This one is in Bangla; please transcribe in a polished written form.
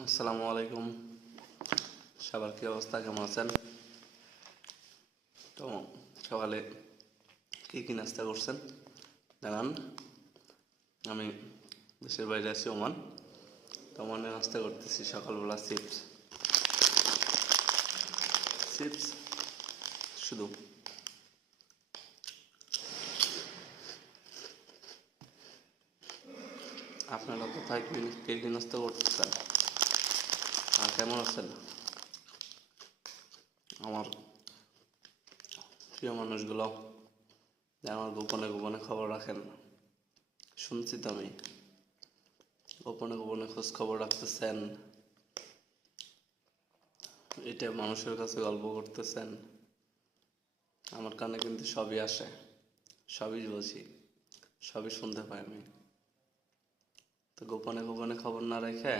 আসসালামু আলাইকুম। সবার কি অবস্থা, কেমন আছেন? তো সকালে কি কি নাস্তা করছেন জানান। আমি দেশের বাইরে আছি, ওমান। তো ওমানে নাস্তা করতেছি সকালবেলা চিপস চিপস শুধু। আপনারা কোথায় কে কি নাস্তা করতেছেন আর কেমন আছেন? আমার প্রিয় মানুষগুলো আমার গোপনে গোপনে খবর রাখেন, শুনছি তো আমি। গোপনে গোপনে খোঁজ খবর রাখতেছেন, এটা মানুষের কাছে গল্প করতেছেন। আমার কানে কিন্তু সবই আসে, সবই বুঝি, সবই শুনতে পাই আমি। তো গোপনে গোপনে খবর না রেখে